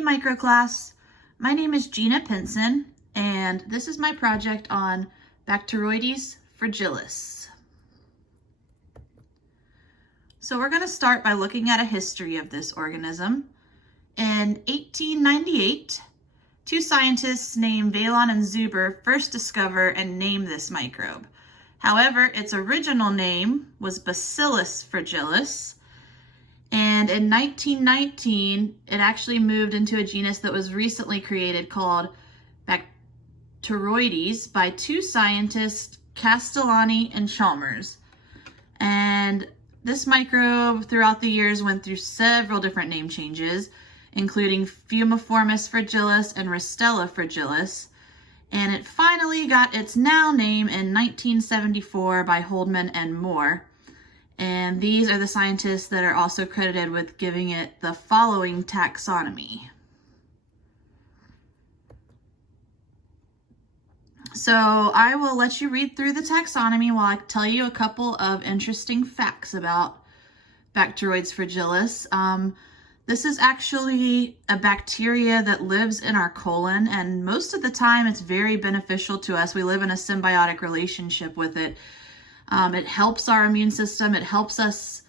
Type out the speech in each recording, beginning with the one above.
Hey microclass, my name is Gina Pinson and this is my project on Bacteroides fragilis. So we're going to start by looking at a history of this organism. In 1898, two scientists named Vallon and Zuber first discover and name this microbe. However, its original name was Bacillus fragilis. And in 1919, it actually moved into a genus that was recently created called Bacteroides by two scientists, Castellani and Chalmers. And this microbe throughout the years went through several different name changes, including Fumiformis fragilis and Rostella fragilis. And it finally got its now name in 1974 by Holdman and Moore. And these are the scientists that are also credited with giving it the following taxonomy. So I will let you read through the taxonomy while I tell you a couple of interesting facts about Bacteroides fragilis. This is actually a bacteria that lives in our colon, and most of the time it's very beneficial to us. We live in a symbiotic relationship with it. It helps our immune system. It helps us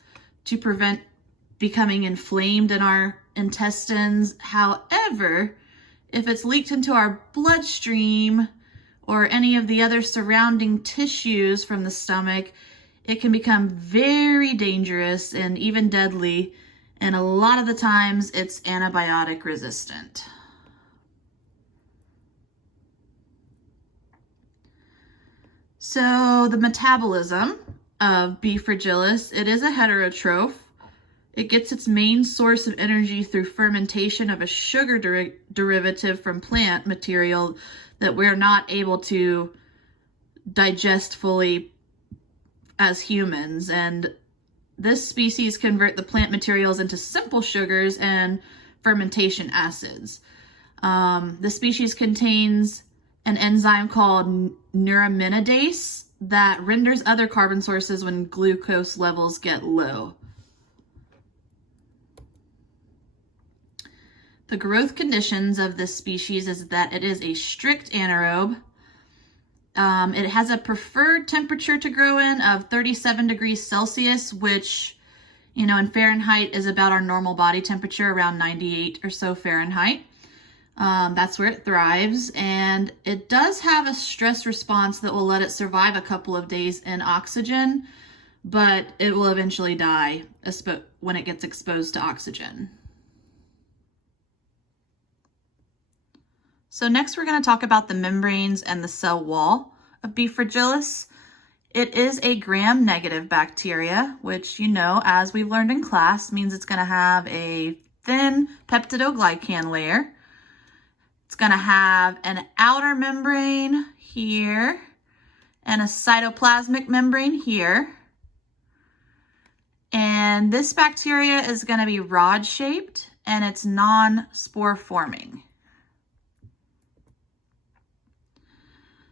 to prevent becoming inflamed in our intestines. However, if it's leaked into our bloodstream or any of the other surrounding tissues from the stomach, it can become very dangerous and even deadly. And a lot of the times it's antibiotic resistant. So the metabolism of B. fragilis, it is a heterotroph. It gets its main source of energy through fermentation of a sugar derivative from plant material that we're not able to digest fully as humans. And this species convert the plant materials into simple sugars and fermentation acids. The species contains an enzyme called neuraminidase that renders other carbon sources when glucose levels get low. The growth conditions of this species is that it is a strict anaerobe. It has a preferred temperature to grow in of 37 degrees Celsius, which, in Fahrenheit is about our normal body temperature, around 98 or so Fahrenheit. That's where it thrives, and it does have a stress response that will let it survive a couple of days in oxygen, but it will eventually die when it gets exposed to oxygen. So next we're going to talk about the membranes and the cell wall of B. fragilis. It is a gram-negative bacteria, which, as we've learned in class, means it's going to have a thin peptidoglycan layer. It's going to have an outer membrane here and a cytoplasmic membrane here. And this bacteria is going to be rod-shaped and it's non-spore forming.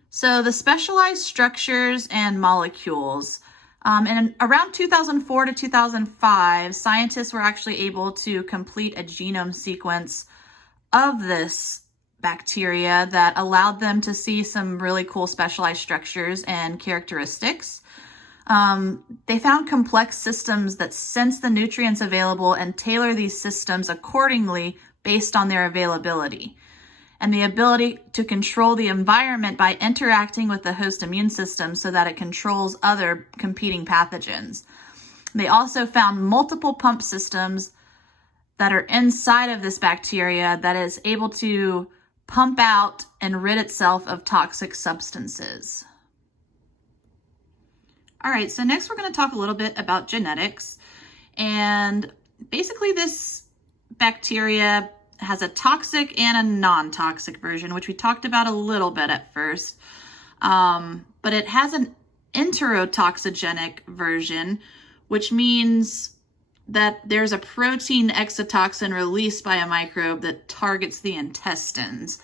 So the specialized structures and molecules. In around 2004 to 2005, scientists were actually able to complete a genome sequence of this bacteria that allowed them to see some really cool specialized structures and characteristics. They found complex systems that sense the nutrients available and tailor these systems accordingly based on their availability, and the ability to control the environment by interacting with the host immune system so that it controls other competing pathogens. They also found multiple pump systems that are inside of this bacteria that is able to pump out and rid itself of toxic substances. All right, so next we're going to talk a little bit about genetics. And basically this bacteria has a toxic and a non-toxic version, which we talked about a little bit at first. But it has an enterotoxigenic version, which means that there's a protein exotoxin released by a microbe that targets the intestines.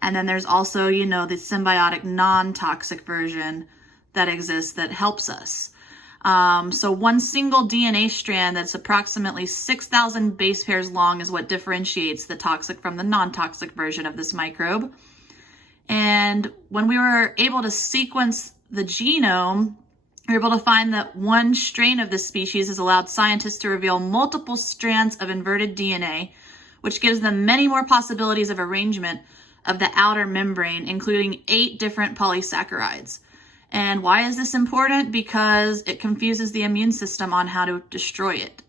And then there's also, the symbiotic non-toxic version that exists that helps us. So one single DNA strand that's approximately 6,000 base pairs long is what differentiates the toxic from the non-toxic version of this microbe. And when we were able to sequence the genome, we were able to find that one strain of this species has allowed scientists to reveal multiple strands of inverted DNA, which gives them many more possibilities of arrangement of the outer membrane, including 8 different polysaccharides. And why is this important? Because it confuses the immune system on how to destroy it.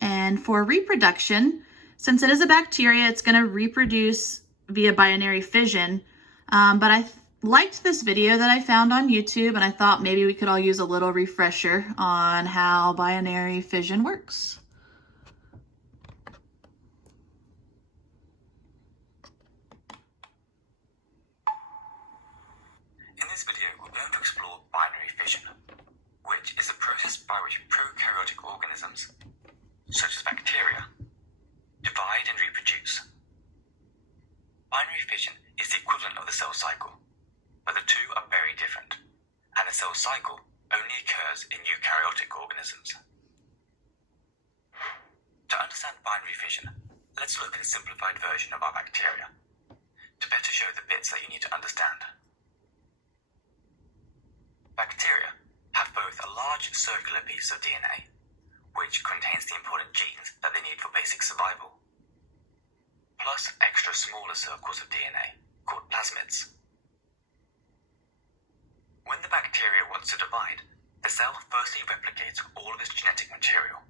And for reproduction, since it is a bacteria, it's going to reproduce via binary fission. But I liked this video that I found on YouTube, and I thought maybe we could all use a little refresher on how binary fission works. In this video, we're going to explore binary fission, which is a process by which prokaryotic organisms, such as bacteria, divide and reproduce. Binary fission is the equivalent of the cell cycle, but the two are very different, and the cell cycle only occurs in eukaryotic organisms. To understand binary fission, let's look at a simplified version of our bacteria, to better show the bits that you need to understand. Bacteria have both a large circular piece of DNA, which contains the important genes that they need for basic survival, plus extra smaller circles of DNA called plasmids. When the bacteria wants to divide, the cell firstly replicates all of its genetic material.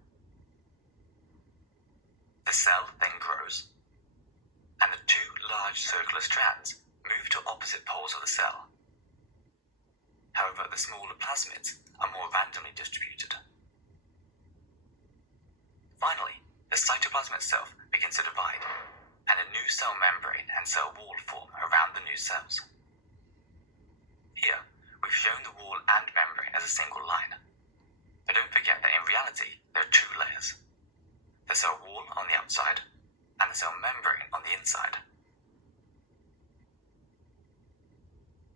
The cell then grows, and the 2 large circular strands move to opposite poles of the cell. However, the smaller plasmids are more randomly distributed. Finally, the cytoplasm itself begins to divide, and a new cell membrane and cell wall form around the new cells. Here, we've shown the wall and membrane as a single line. But don't forget that in reality, there are 2 layers. The cell wall on the outside, and the cell membrane on the inside.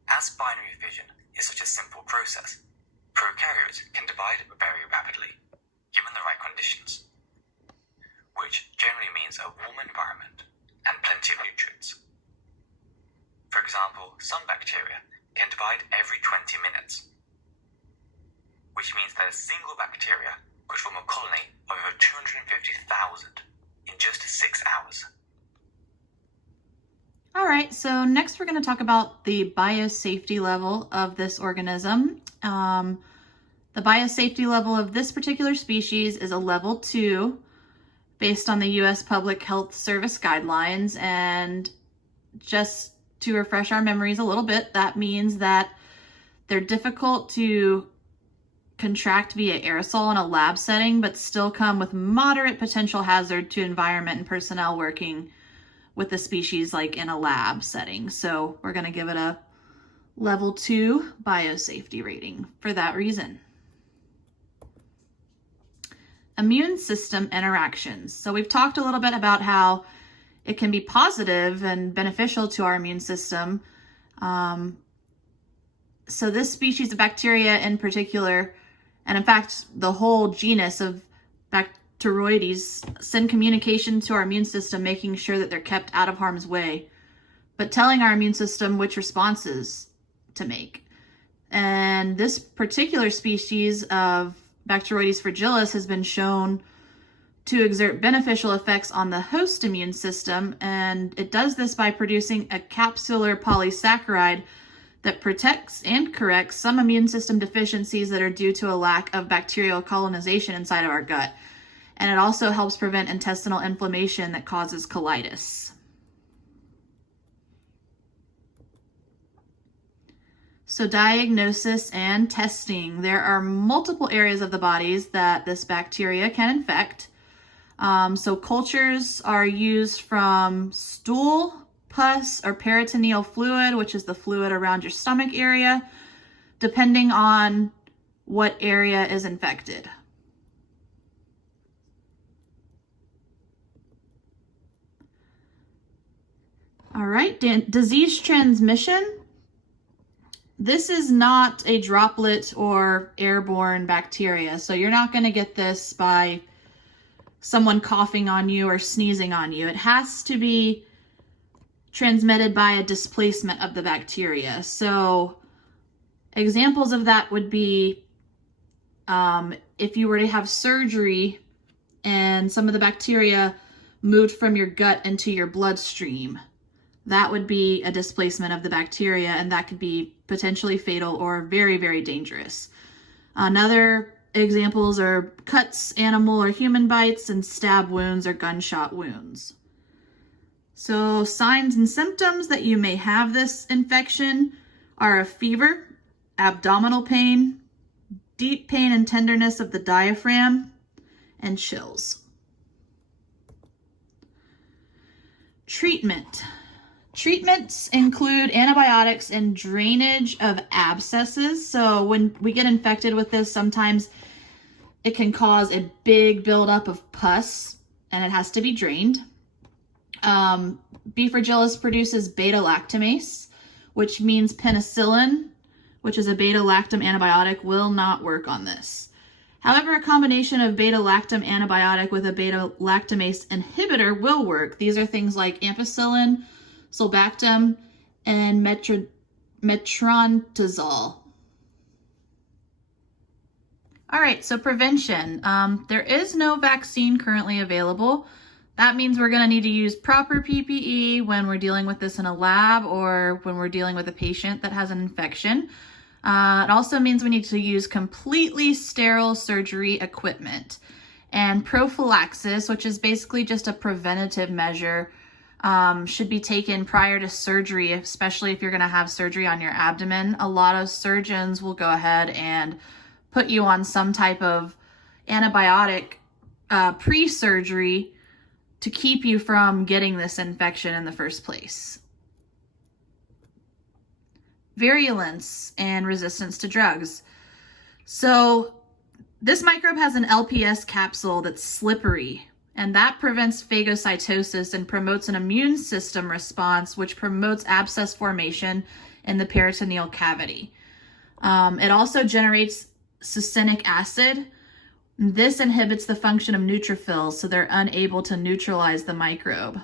As binary fission is such a simple process, prokaryotes can divide very rapidly, given the right conditions, which generally means a warm environment and plenty of nutrients. For example, some bacteria can divide every 20 minutes, which means that a single bacteria could form a colony of over 250,000 in just 6 hours. All right, so next we're going to talk about the biosafety level of this organism. The biosafety level of this particular species is a level 2 based on the U.S. Public Health Service guidelines. And just to refresh our memories a little bit, that means that they're difficult to contract via aerosol in a lab setting, but still come with moderate potential hazard to environment and personnel working with the species like in a lab setting. So we're going to give it a level 2 biosafety rating for that reason. Immune system interactions. So we've talked a little bit about how it can be positive and beneficial to our immune system. So this species of bacteria in particular, and in fact, the whole genus of Bacteroides, send communication to our immune system, making sure that they're kept out of harm's way, but telling our immune system which responses to make. And this particular species of Bacteroides fragilis has been shown to exert beneficial effects on the host immune system, and it does this by producing a capsular polysaccharide that protects and corrects some immune system deficiencies that are due to a lack of bacterial colonization inside of our gut. And it also helps prevent intestinal inflammation that causes colitis. So diagnosis and testing. There are multiple areas of the bodies that this bacteria can infect. So cultures are used from stool, pus, or peritoneal fluid, which is the fluid around your stomach area, depending on what area is infected. All right, disease transmission. this is not a droplet or airborne bacteria. So you're not going to get this by someone coughing on you or sneezing on you. It has to be transmitted by a displacement of the bacteria. So examples of that would be if you were to have surgery and some of the bacteria moved from your gut into your bloodstream. That would be a displacement of the bacteria, and that could be potentially fatal or very, very dangerous. Another examples are cuts, animal or human bites, and stab wounds or gunshot wounds. So signs and symptoms that you may have this infection are a fever, abdominal pain, deep pain and tenderness of the diaphragm, and chills. Treatment. Treatments include antibiotics and drainage of abscesses. So when we get infected with this, sometimes it can cause a big buildup of pus and it has to be drained. B. fragilis produces beta-lactamase, which means penicillin, which is a beta-lactam antibiotic, will not work on this. However, a combination of beta-lactam antibiotic with a beta-lactamase inhibitor will work. These are things like ampicillin, sulbactam, and metronidazole. All right, so prevention. There is no vaccine currently available. That means we're going to need to use proper PPE when we're dealing with this in a lab or when we're dealing with a patient that has an infection. It also means we need to use completely sterile surgery equipment. And prophylaxis, which is basically just a preventative measure, should be taken prior to surgery, especially if you're going to have surgery on your abdomen. A lot of surgeons will go ahead and put you on some type of antibiotic pre-surgery to keep you from getting this infection in the first place. Virulence and resistance to drugs. So this microbe has an LPS capsule that's slippery, and that prevents phagocytosis and promotes an immune system response, which promotes abscess formation in the peritoneal cavity. It also generates succinic acid. This inhibits the function of neutrophils, so they're unable to neutralize the microbe.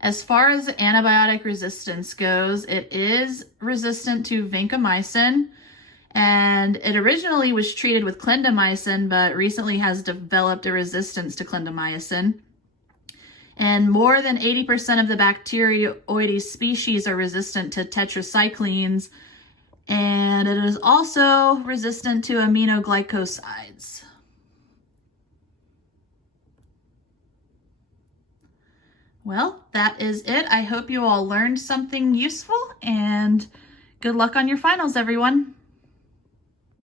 As far as antibiotic resistance goes, it is resistant to vancomycin, and it originally was treated with clindamycin, but recently has developed a resistance to clindamycin. And more than 80% of the Bacteroides species are resistant to tetracyclines, and it is also resistant to aminoglycosides. Well, that is it. I hope you all learned something useful, and good luck on your finals, everyone.